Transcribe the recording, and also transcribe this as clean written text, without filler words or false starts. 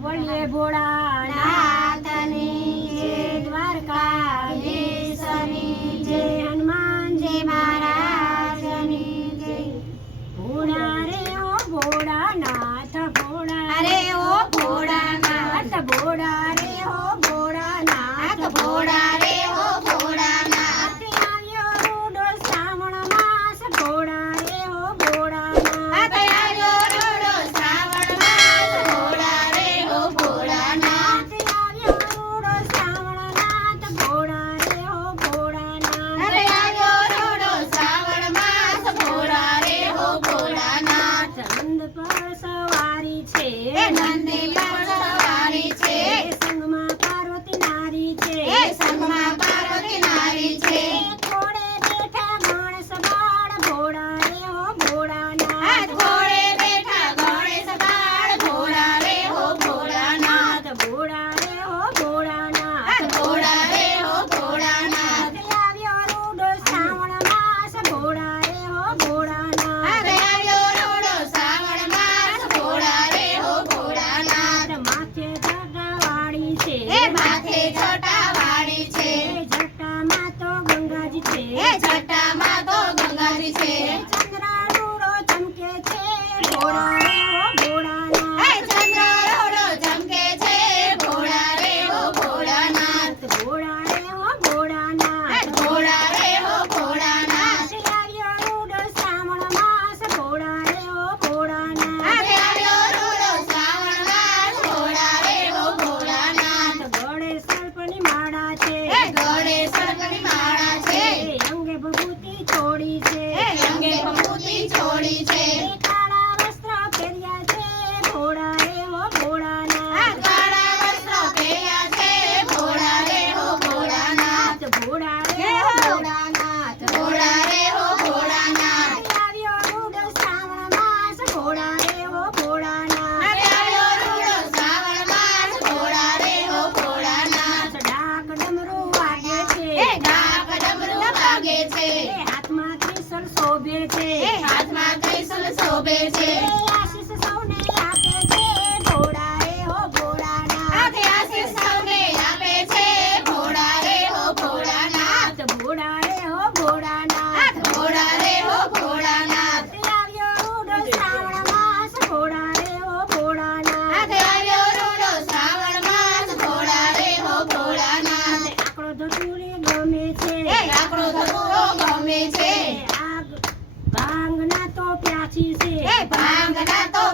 બોલીએ ભોળાનાથની જય, દ્વારકાધીશની જય, હનુમાનજી મહારાજની જય. ભોળા રે ઓ ભોળાનાથ ભોળા, અરે ઓ ભોળાનાથ, ભોળા રે ઓ ભોળાનાથ ભોળા રે ઓ ભોળાનાથ. આવ્યો રૂડો શ્રાવણ માસ, ભોળા રે ઓ ભોળાનાથ. આવ્યો રૂડો શ્રાવણ માસ, ભોળા રે ઓ ભોળાનાથ. આવ્યો રૂડો શ્રાવણ નાથ, ભોળા રે ઓ ભોળાનાથ. આવ્યો રૂડો શ્રાવણ માસ, ભોળા રે ઓ ભોળાનાથ. નંદ પર સવારી છે, નંદી પર સવારી છે, સંગમાં પાર્વતી નારી છે, સંગમાં પાર્વતી નારી છે. ઘોડે બેઠા ગણેશ બાળ, ભોળા રે ઓ ભોળાનાથ. ઘોડે બેઠા ગણેશ બાળ, ભોળા રે ઓ ભોળાનાથ. ભોળા રે ઓ ભોળાનાથ. ભોળા રે ઓ ભોળાનાથ. આવ્યો રૂડો શ્રાવણ માસ, ભોળા રે ઓ ભોળાનાથ. આવ્યો રૂડો શ્રાવણ માસ, ભોળા રે ઓ ભોળાનાથ. માથે જટાવાળી છે, માથે જટાવાળી છે, જટામાં તો ગંગાજી છે, જટામાં તો ગંગાજી છે. ચંદ્ર રૂડો ચમકે છે, ભોળા રે ઓ ભોળાનાથ. ચંદ્ર રોડો ચમકે છે, ભોળા રે ઓ ભોળાનાથ. ભોળા રે ઓ ભોળાનાથ. ભોળા રે ઓ ભોળાનાથ. આવ્યો રૂડો શ્રાવણ માસ, ભોળા રે ઓ ભોળાનાથ. આવ્યો રૂડો શ્રાવણ માસ, ભોળા રે ઓ ભોળાનાથ. ગળે સર્પની માળા છે, ગળે સર્પની માળા છે, અંગે ભભૂતિ છોડી છે, અંગે ભભૂતિ છોડી છે. કાળા વસ્ત્ર પહેર્યા છે, ભોળા રે ઓ ભોળાનાથ. કાળા વસ્ત્રો પહેર્યા છે, ભોળા રે ઓ ભોળાનાથ. ભોળા રે ઓ ભોળાનાથ. ભોળા રે ઓ ભોળાનાથ. આવ્યો રૂડો શ્રાવણ માસ, ભોળા રે ઓ ભોળાનાથ. આવ્યો રૂડો શ્રાવણ માસ, ભોળા રે ઓ ભોળાનાથ. ડાક ડમરું વાગે છે, ડાક ડમરું વાગે છે, હાથમાં ત્રિશૂળ શોભે છે, હાથમાં ત્રિશૂલ શોભે છે. આશીષ સૌને આપે છે, ભોળા રે ઓ ભોળાનાથ. હાથે આશીષ સૌને આપે છે, ભોળા રે ઓ ભોળાનાથ. ભોળા રે ઓ ભોળાનાથ. ભોળા રે ઓ ભોળાનાથ. આવ્યો રૂડો શ્રાવણ માસ, ભોળા રે ઓ ભોળાનાથ. હાથે આવ્યો રૂડો શ્રાવણ માસ, ભોળા રે ઓ ભોળાનાથ. આકડો ધતુરે ગમે છે, લાકડો ધતુરો ગમે છે, આગ ભાંગના તો પ્યાસી છે, ભાંગના તો